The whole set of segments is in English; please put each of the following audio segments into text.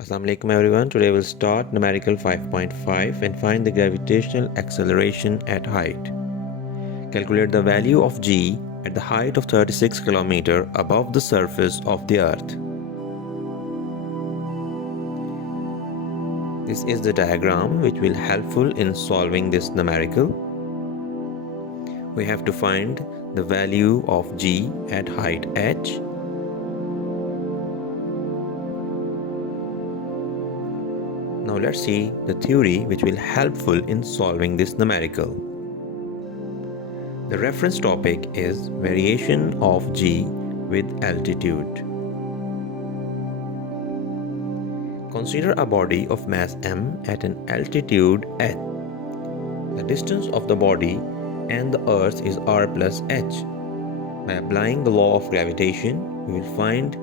Assalamu alaikum everyone. Today we'll start numerical 5.5 and find the gravitational acceleration at height. Calculate the value of g at the height of 36 km above the surface of the earth. This is the diagram which will helpful in solving this numerical. We have to find the value of g at height h. Now let's see the theory which will helpful in solving this numerical. The reference topic is variation of g with altitude. Consider a body of mass m at an altitude h. The distance of the body and the earth is r plus h. By applying the law of gravitation, we will find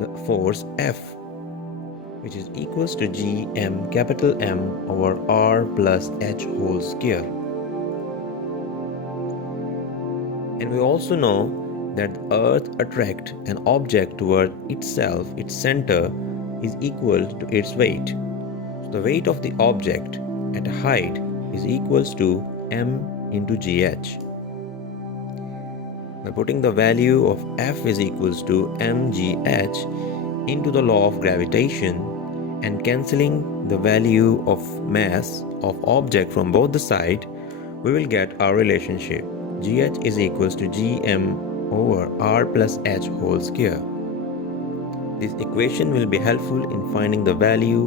the force F, which is equals to Gm capital M over R plus H whole square. And we also know that the earth attracts an object toward itself, its center is equal to its weight. So the weight of the object at a height is equals to M into GH. By putting the value of F is equals to mgh into the law of gravitation and cancelling the value of mass of object from both the sides, we will get our relationship. GH is equals to Gm over R plus H whole square. This equation will be helpful in finding the value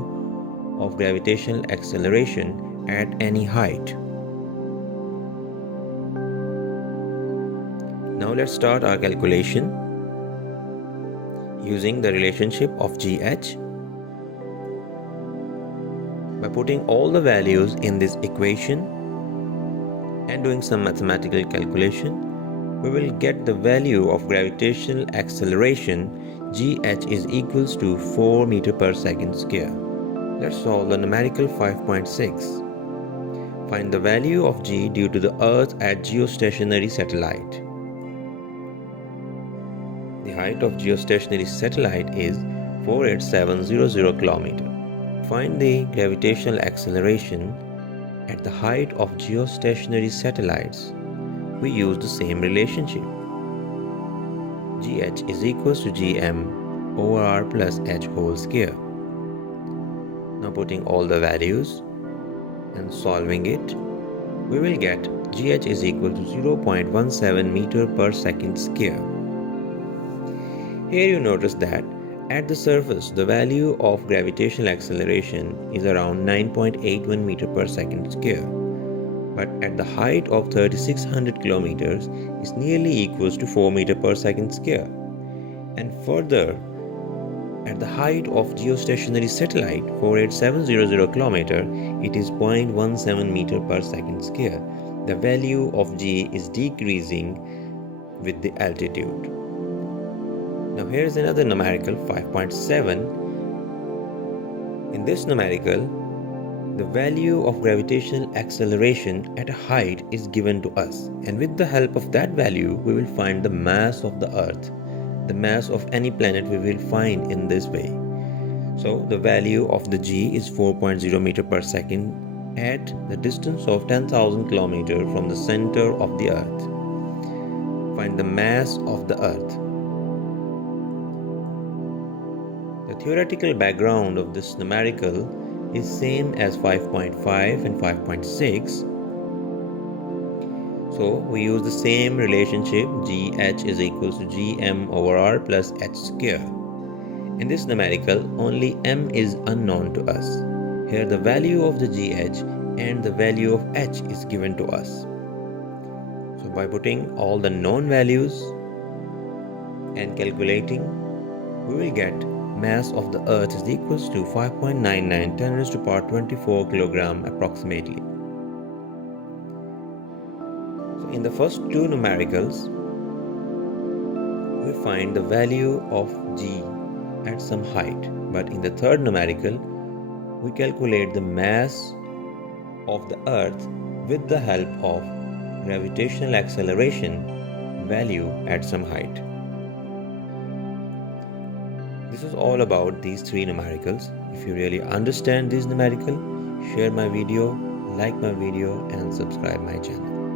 of gravitational acceleration at any height. Now let's start our calculation using the relationship of GH. By putting all the values in this equation and doing some mathematical calculation, we will get the value of gravitational acceleration. GH is equals to 4 meter per second square. Let's solve the numerical 5.6. Find the value of g due to the Earth at geostationary satellite. The height of geostationary satellite is 48700 km. Find the gravitational acceleration at the height of geostationary satellites. We use the same relationship. GH is equals to Gm over R plus H whole square. Now putting all the values and solving it, we will get GH is equal to 0.17 meter per second square. Here you notice that at the surface, the value of gravitational acceleration is around 9.81 meter per second square. But at the height of 3600 kilometers is nearly equals to 4 meter per second square. And further, at the height of geostationary satellite 48700 kilometer, it is 0.17 meter per second square. The value of g is decreasing with the altitude. Now here is another numerical 5.7. In this numerical, the value of gravitational acceleration at a height is given to us, and with the help of that value we will find the mass of the earth. The mass of any planet we will find in this way. So the value of the g is 4.0 meter per second at the distance of 10,000 km from the center of the earth. Find the mass of the earth. The theoretical background of this numerical is same as 5.5 and 5.6. So we use the same relationship. GH is equals to Gm over R plus H square. In this numerical, only M is unknown to us. Here the value of the GH and the value of H is given to us. So by putting all the known values and calculating, we will get mass of the earth is equals to 5.99 10 raised to power 24 kilogram approximately. So in the first two numericals, we find the value of g at some height, but in the third numerical, we calculate the mass of the earth with the help of gravitational acceleration value at some height. This is all about these three numericals. If you really understand these numerical, share my video, like my video and subscribe my channel.